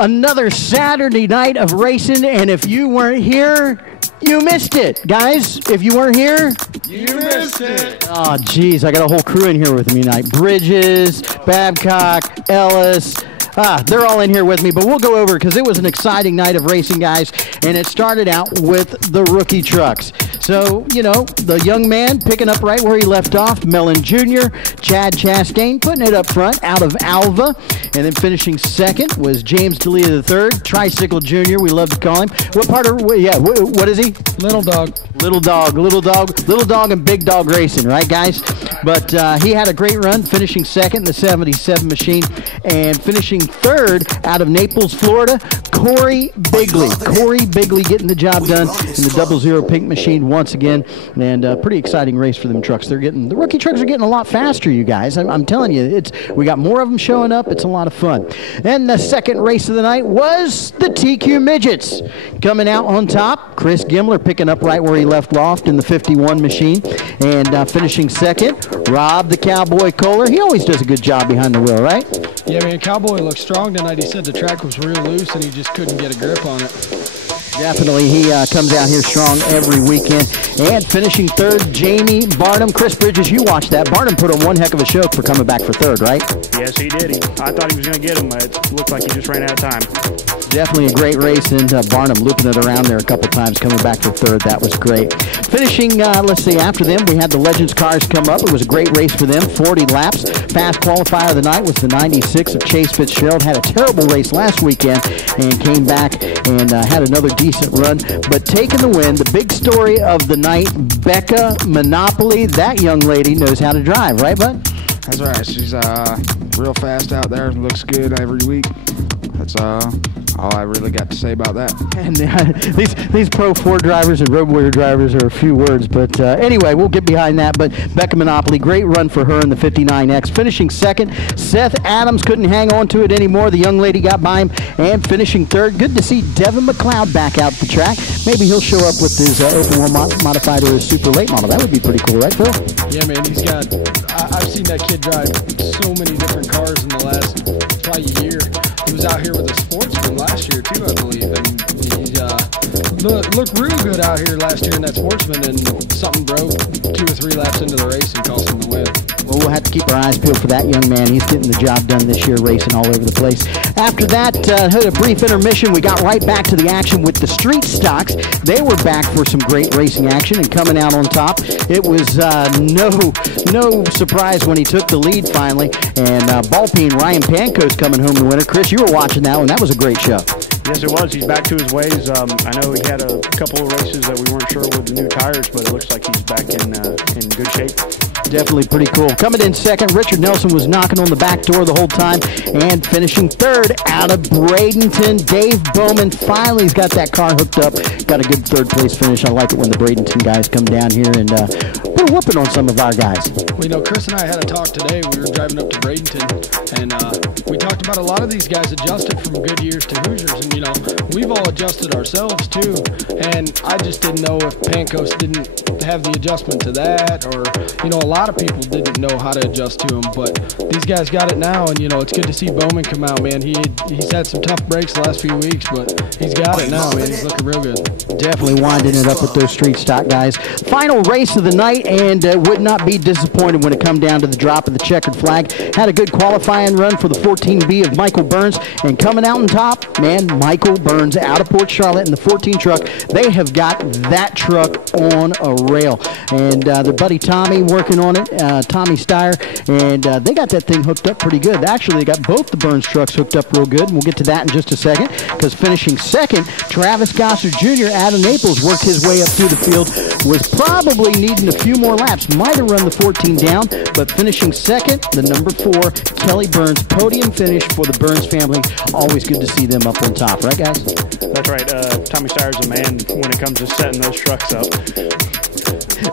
Another Saturday night of racing, and if you weren't here, you missed it. Guys, if you weren't here, you missed it. Oh, geez, I got a whole crew in here with me tonight. Bridges, Babcock, Ellis. They're all in here with me, but we'll go over because it was an exciting night of racing, guys, and it started out with the rookie trucks. So, you know, the young man picking up right where he left off, Mellon Jr., Chad Chastain putting it up front out of Alva, and then finishing second was James D'Elia III, Tricycle Jr., we love to call him. What part of, yeah, what is he? Little dog. Little dog and big dog racing, right, guys? But he had a great run, finishing second in the 77 machine, and finishing third out of Naples, Florida, Corey Bigley. Corey Bigley getting the job done in the 00 pink machine once again, and a pretty exciting race for them trucks. The rookie trucks are getting a lot faster, you guys. I'm telling you, we got more of them showing up. It's a lot of fun. And the second race of the night was the TQ Midgets. Coming out on top, Chris Gimler picking up right where he left off in the 51 machine, and finishing second, Rob the Cowboy Kohler. He always does a good job behind the wheel, right? Yeah, man, Cowboy looked strong tonight. He said the track was real loose and he just couldn't get a grip on it. Definitely, he comes out here strong every weekend. And finishing third, Jamie Barnum. Chris Bridges, you watched that. Barnum put on one heck of a show for coming back for third, right? Yes, he did. I thought he was going to get him. It looked like he just ran out of time. Definitely a great race, and Barnum looping it around there a couple times, coming back for third. That was great. Finishing, let's see, after them, we had the Legends cars come up. It was a great race for them, 40 laps. Fast qualifier of the night was the 96 of Chase Fitzgerald. Had a terrible race last weekend and came back and had another decent run. But taking the win, the big story of the night, Becca Monopoly. That young lady knows how to drive, right, bud? That's right. She's real fast out there. Looks good every week. That's all I really got to say about that. And these Pro 4 drivers and Road Warrior drivers are a few words, but anyway, we'll get behind that. But Becca Monopoly, great run for her in the 59X. Finishing second, Seth Adams couldn't hang on to it anymore. The young lady got by him, and finishing third. Good to see Devin McLeod back out the track. Maybe he'll show up with his open wheel modified or his super late model. That would be pretty cool, right, Phil? Yeah, man, he's got, I've seen that kid drive so many different cars in the last probably year. He was out here with a Sportsman last year too, I believe, and he looked real good out here last year in that Sportsman, and something broke 2 or 3 laps into the race and cost him the win. Well, we'll have to keep our eyes peeled for that young man. He's getting the job done this year, racing all over the place. After that, had a brief intermission. We got right back to the action with the street stocks. They were back for some great racing action and coming out on top. It was no surprise when he took the lead finally. And Ballpeen Ryan Panco's coming home the winner. Chris, you were watching that one. That was a great show. Yes, it was. He's back to his ways. I know he had a couple of races that we weren't sure with the new tires, but it looks like he's back in good shape. Definitely pretty cool. Coming in second, Richard Nelson was knocking on the back door the whole time, and finishing third out of Bradenton, Dave Bowman finally's got that car hooked up. Got a good third place finish. I like it when the Bradenton guys come down here and put a whooping on some of our guys. Well, you know, Chris and I had a talk today. We were driving up to Bradenton, and we talked about a lot of these guys adjusted from good years to Hoosiers, and you know, we've all adjusted ourselves too, and I just didn't know if Pancos didn't have the adjustment to that, or you know, a lot of people didn't know how to adjust to him, but these guys got it now, and you know, it's good to see Bowman come out, man. He's had some tough breaks the last few weeks, but he's got it now, man. He's looking real good. Definitely winding it up with those street stock guys. Final race of the night, and would not be disappointed when it come down to the drop of the checkered flag. Had a good qualifying run for the 14B of Michael Burns, and coming out on top, man, Michael Burns out of Port Charlotte in the 14 truck. They have got that truck on a rail, and their buddy Tommy working on it, Tommy Steyer, and they got that thing hooked up pretty good. Actually, they got both the Burns trucks hooked up real good, and we'll get to that in just a second, because finishing second, Travis Gossard Jr. out of Naples worked his way up through the field, was probably needing a few more laps, might have run the 14 down, but finishing second, the number 4, Kelly Burns, podium finish for the Burns family. Always good to see them up on top, right, guys? That's right. Tommy Steyer's a man when it comes to setting those trucks up.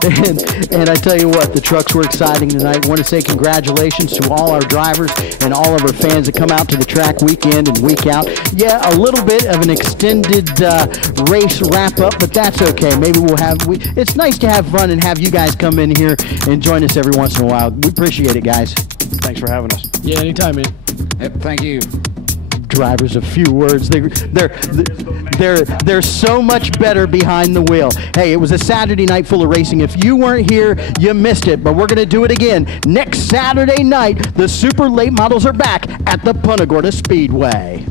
And I tell you what, the trucks were exciting tonight. I want to say congratulations to all our drivers and all of our fans that come out to the track week in and week out. Yeah, a little bit of an extended race wrap up, but that's okay. Maybe we'll have. It's nice to have fun and have you guys come in here and join us every once in a while. We appreciate it, guys. Thanks for having us. Yeah, anytime, man. Yep, thank you. drivers of few words. They're so much better behind the wheel. Hey, it was a Saturday night full of racing. If you weren't here, you missed it. But we're going to do it again next Saturday night. The super late models are back at the Punta Gorda Speedway.